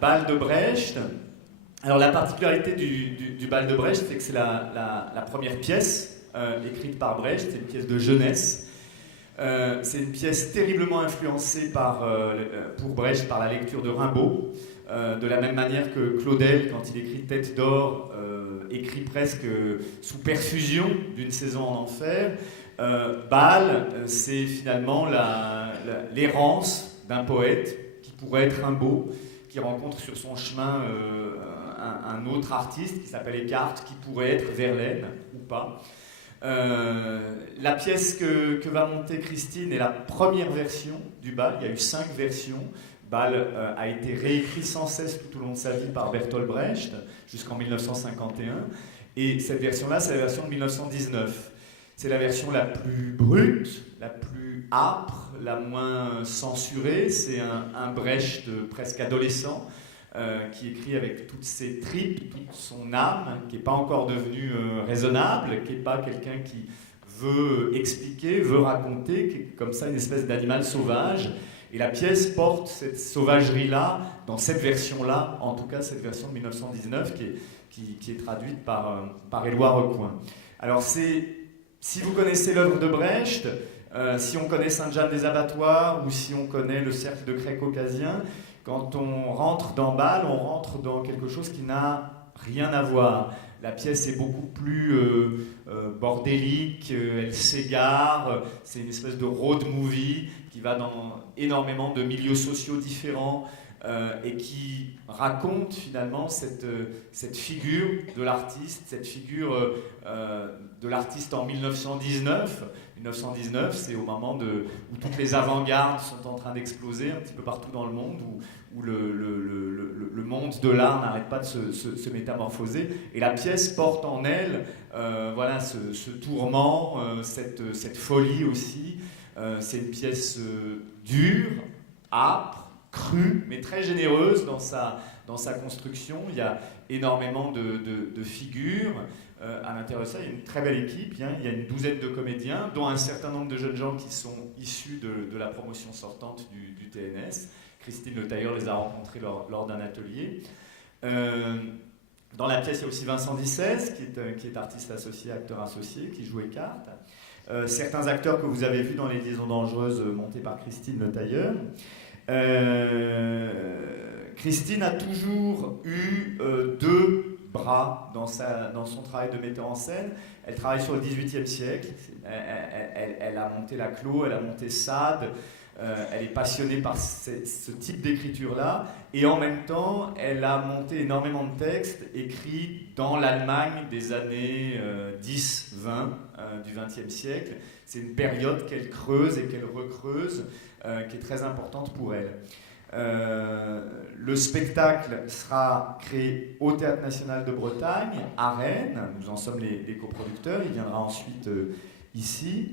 bal de Brecht. Alors la particularité du bal de Brecht, c'est que c'est la première pièce écrite par Brecht, c'est une pièce de jeunesse. C'est une pièce terriblement influencée pour Brecht par la lecture de Rimbaud, de la même manière que Claudel, quand il écrit Tête d'or, écrit presque sous perfusion d'une saison en enfer. Bâle, c'est finalement l'errance d'un poète qui pourrait être Rimbaud, qui rencontre sur son chemin un autre artiste qui s'appelle Eckhart, qui pourrait être Verlaine ou pas. La pièce que va monter Christine est la première version du bal. Il y a eu 5 versions. Bâle a été réécrit sans cesse tout au long de sa vie par Bertolt Brecht jusqu'en 1951. Et cette version-là, c'est la version de 1919. C'est la version la plus brute, la plus âpre, la moins censurée. C'est un Brecht presque adolescent qui écrit avec toutes ses tripes, toute son âme, qui n'est pas encore devenu raisonnable, qui n'est pas quelqu'un qui veut expliquer, veut raconter, qui est comme ça une espèce d'animal sauvage. Et la pièce porte cette sauvagerie-là, dans cette version-là, en tout cas cette version de 1919, qui est traduite par Éloi Recoing. Alors si vous connaissez l'œuvre de Brecht, si on connaît Sainte-Jeanne des Abattoirs, ou si on connaît le cercle de Craie caucasien, quand on rentre dans Bâle, on rentre dans quelque chose qui n'a rien à voir. La pièce est beaucoup plus bordélique, elle s'égare, c'est une espèce de road movie qui va dans énormément de milieux sociaux différents et qui raconte finalement cette figure de l'artiste, cette figure de l'artiste en 1919. 1919, c'est au moment où toutes les avant-gardes sont en train d'exploser un petit peu partout dans le monde, où le monde de l'art n'arrête pas de se métamorphoser. Et la pièce porte en elle voilà, ce tourment, cette folie aussi. C'est une pièce dure, âpre, crue, mais très généreuse dans sa construction. Il y a énormément de figures. À l'intérieur de ça, il y a une très belle équipe. Il y a une douzaine de comédiens, dont un certain nombre de jeunes gens qui sont issus de la promotion sortante du TNS. Christine Le Tailleur les a rencontrés lors d'un atelier. Dans la pièce, il y a aussi Vincent Dissès, qui est artiste associé, acteur associé, qui joue Eckhart. Certains acteurs que vous avez vus dans Les Liaisons dangereuses, montés par Christine Le Tailleur. Christine a toujours eu 2 bras dans son travail de metteur en scène. Elle travaille sur le XVIIIe siècle. Elle a monté la Clos, elle a monté Sade. Elle est passionnée par ce type d'écriture-là. Et en même temps, elle a monté énormément de textes écrits dans l'Allemagne des années 10-20 du XXe siècle. C'est une période qu'elle creuse et qu'elle recreuse, qui est très importante pour elle. Le spectacle sera créé au Théâtre National de Bretagne, à Rennes. Nous en sommes les coproducteurs. Il viendra ensuite ici.